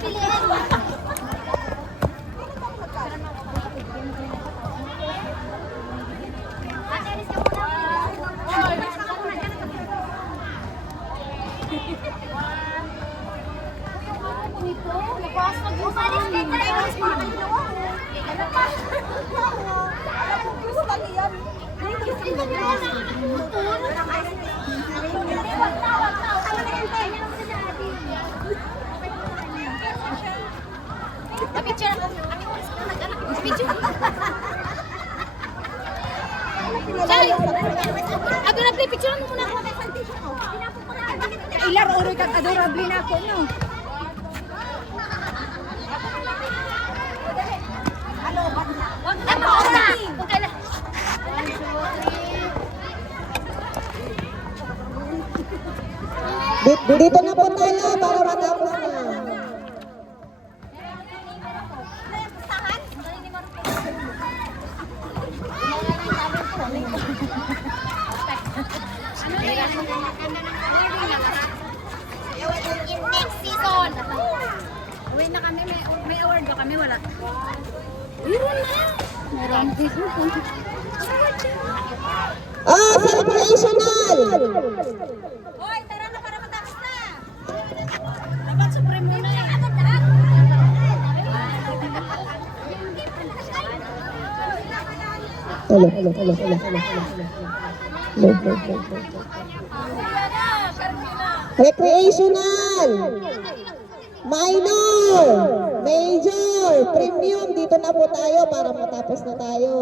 pipiliin. Ako na picture mo muna ako. Ilar oro kag adorable na ako no. Dito na po tayo para matapos na. In next season. Uwi na kami, may award ba kami? Wala. Meron na. Meron. Celebrational! Hoy, tara na para matapos na. Dapat supreme muna eh. Recreational! Minor! Major! Premium! Dito na po tayo para matapos na tayo.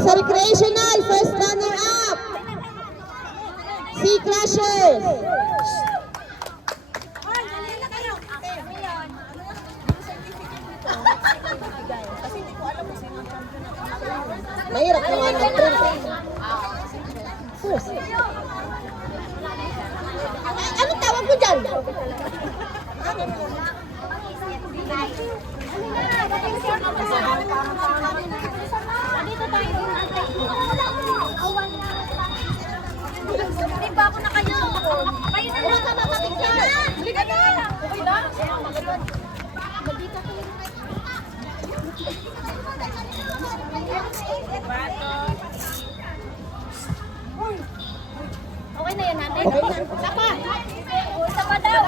Sa recreational, first runner-up! Sea Clashers! Mahirap naman mag-print. Anong tawag mo dyan? Dito tayo. Hindi ba ako na kayo? Kayo na lang ka makapigyan. Halika na. Okay na? Okay na yan natin? Okay na. Sapa! Sapa daw!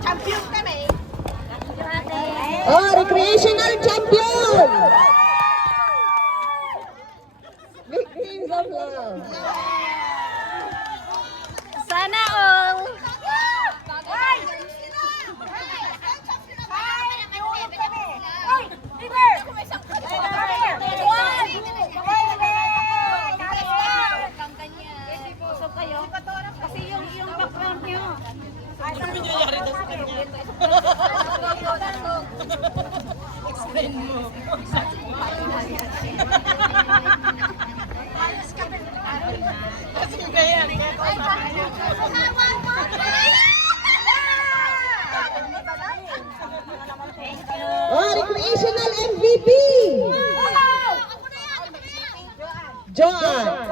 Champion kami. Recreational champion! Victims of love. Sana all. Kasi yung background nyo. Ano nangyayari daw sa kanya? Explain mo. Kasi ganyan. Recreational MVP! Joanne!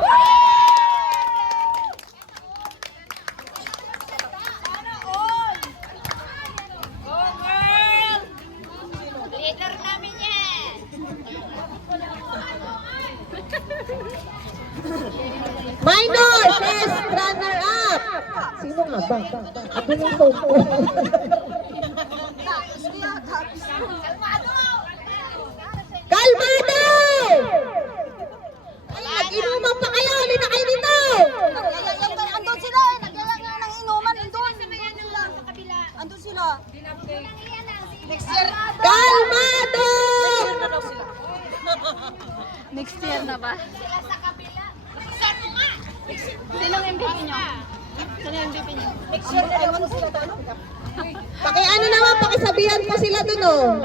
Leader namin yan. Minor! Best runner-up! Sino nga ba? Ako yung phone ko. Kalmado! Nag-inuman pa kayo! Hindi na kayo dito! Andun sila eh. Nagyalang ng inuman. Andun sila. Next year. Kalmado! Next year na ba? Sila sa kabila. Sinong MVP nyo? Sino yung MVP nyo? Next year, ewan sila doon. Pakiano naman, pakisabihan po sila dun oh.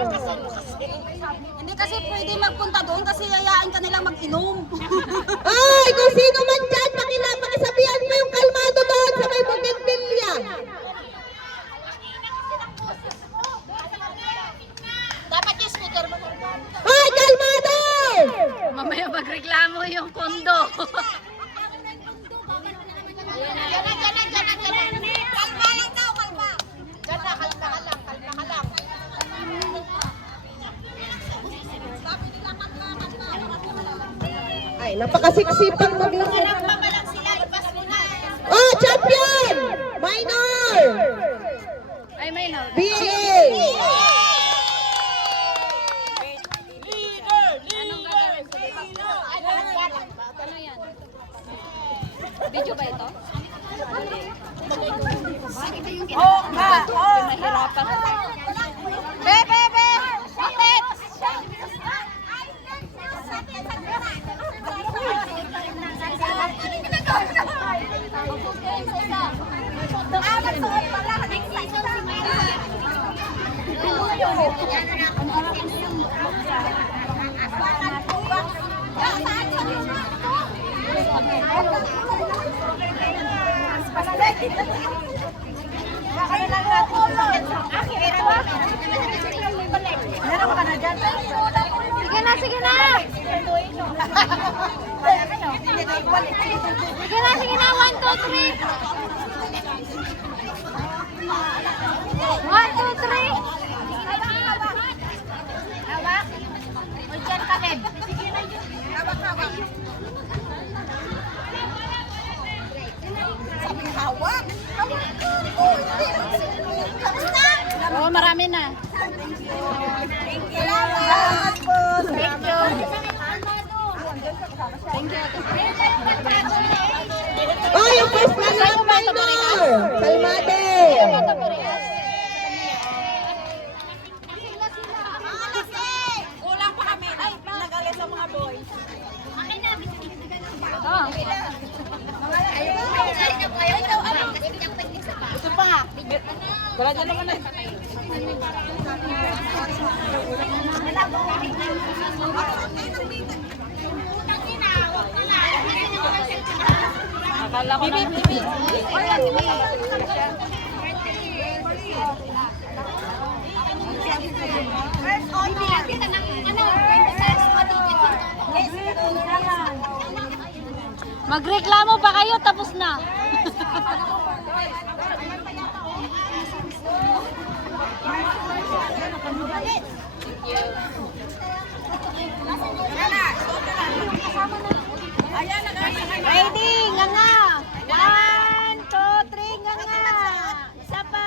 Hindi kasi pwede magpunta doon kasi yayaan ka nilang mag-inom. Ay, kung sino man dyan, pakisabihan mo yung kalmado doon sa may bougainvillea. Dapat yung speaker mo. Ay, kalmado! Mamaya magreklamo yung kondo. Kalma lang daw, kalma. Diyan na, kalma ka lang. Ay, napakasiksipang maglakad. Kalma lang sila, ipas mo na. Oh, champion! Minor! Ay, may no. BA! Anong gagawin ko dito? Ano yan? Video ba ito? Nahirapan. Be! Bakit? Sige na! Sige na! 1, 2, 3! 1, 2, 3! Hawak. O dyan ka, Beb. Hawak. Sabi hawak. Kamusta? Oo, marami na. Salamat po. Thank you. Thank you. Oh, yung first runner up minor! Kalmade! Kulang pa kami. Ay, nagalit sa mga boys. Oh. Ito pa nga. Wala na naman na. Akala ko na. Magreklamo pa kayo, tapos na. Ready, nga nga. 1, 2, 3, nga nga. Isa pa.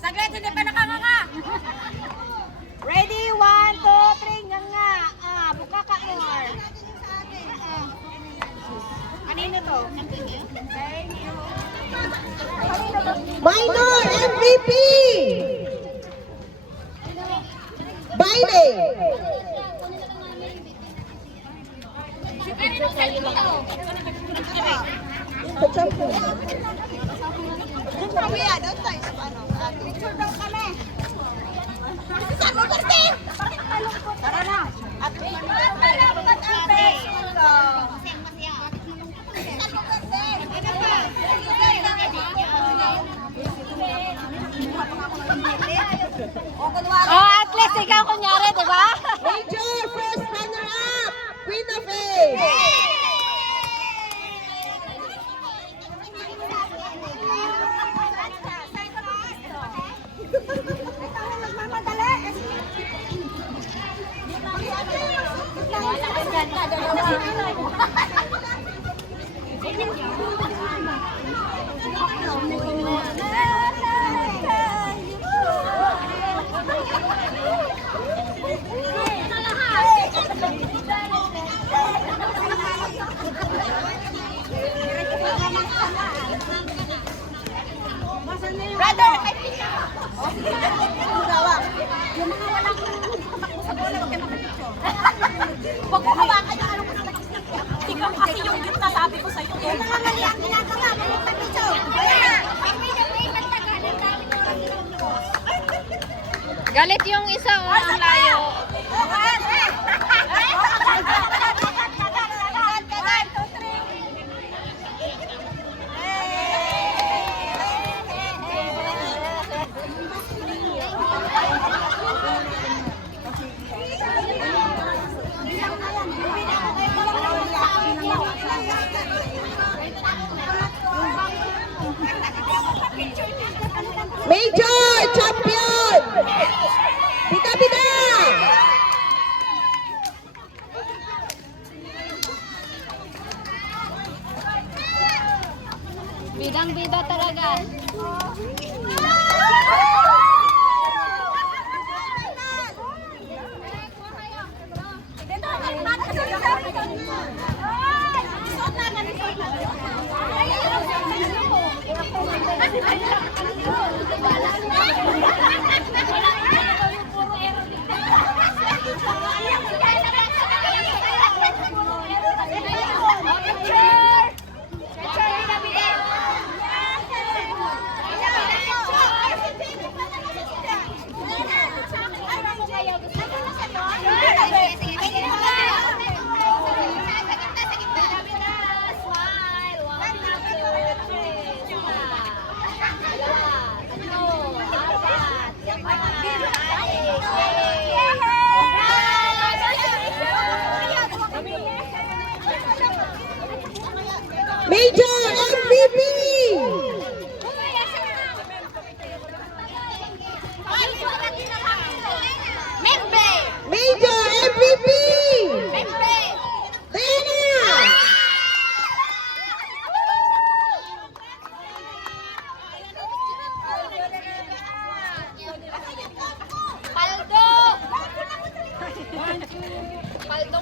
Saglit, hindi pa nakanganga. Ready, 1, 2, 3, nga nga. Buka ka more. Kanino to? Minor MVP! Baile! Sa champion. Doon tayo sa ano. Picture daw kami. Saan mo kasi? Tara na. At malapit ang peso ko. Saan mo kasi? Ano ba? O, kunwari. Oh, at least ikaw kunyari, di ba? Major first runner up! Queen of A! Brother, kay Pika. O, sige na. Yung gawa. Yung mga walang tumakbo sa bola, huwag kayo makapicture. Huwag mo hawakan yung ano ko sa takis-takis. Ikaw kasi yung gitna, sabi ko sa'yo. Yung mga mali ang ginagawa, huwag mo picture. Kaya na. Galit yung isa, oh, ang layo. Major champion! Bida-bida! Bidang-bida talaga. Major MVP! Major MVP! Diana! Paldo! Paldo!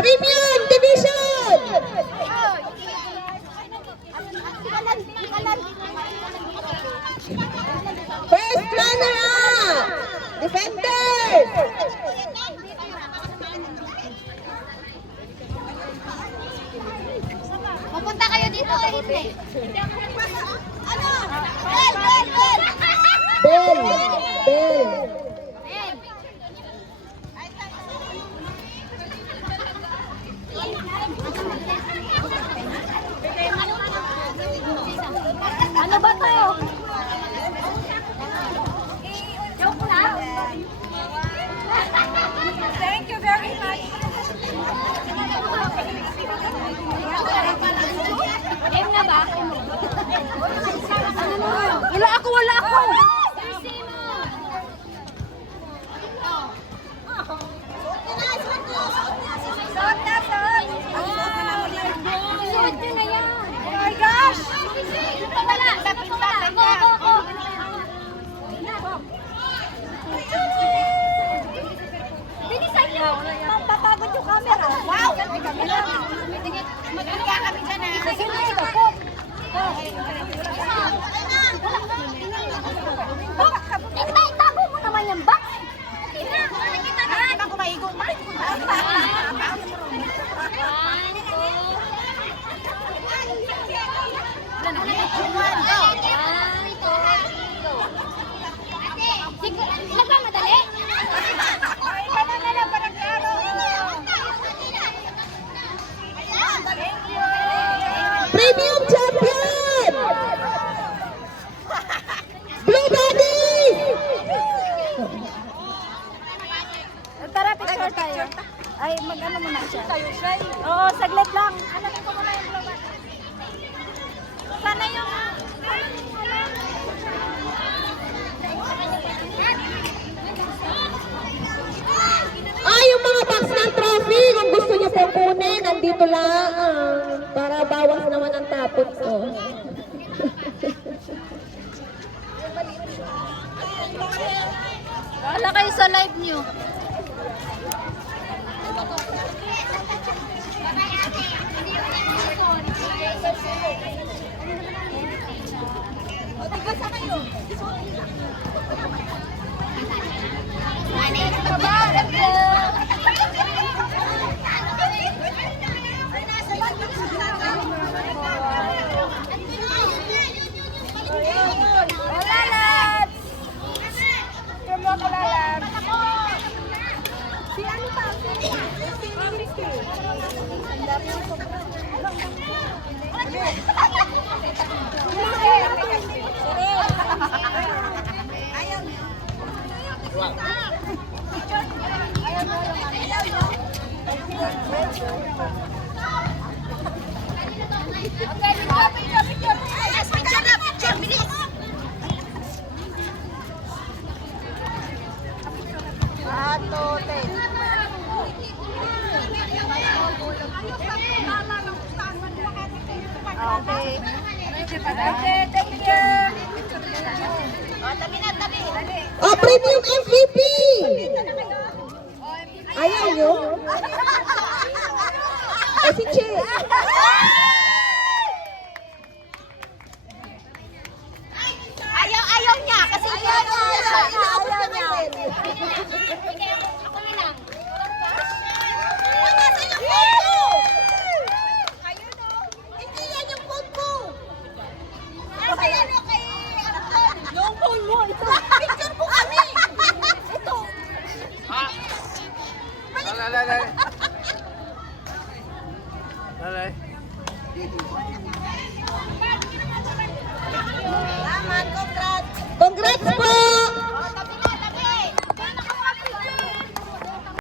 Premium Division! First runner-up! Defenders! Pupunta kayo dito o hindi? Bell! Bell! Ano ba to? Joke lang? Thank you very much. Game na ba? Wala ako, wala ako! Suot na, suot. Suot nyo na yan! Oh my gosh! Wala! Go, go, go! Bilisan nyo! Papagod yung camera. Wow! May camera. Magkaka kami dyan ah. Isa sila ito po. Tago mo naman yung box! Hindi ba kumaigo? Nagmamadali? Iba na nila parang klaro. Premium champion! Blue Daddies! Tara, picture tayo. Ay, mag-ano muna siya. Oo, saglit lang. Ano ko muna yung global. Sana yung... Yung mga box ng trophy, kung gusto niyo pong kunin, nandito lang. Para bawas naman ang tapot ko. Wala kayo sa live nyo. Oh, premium MVP! Ayaw nyo? Eh, si Che. Ayaw niya kasi ayaw niya. Inaabot na ngayon. Ako na lang. Nasa yung phone ko! Ayun o. Hindi yan yung phone ko. Nasa yan o kay Anton. Yung phone mo. Ito. Picture po kami. Ito. Lalay. Salamat, congrats. Congrats po!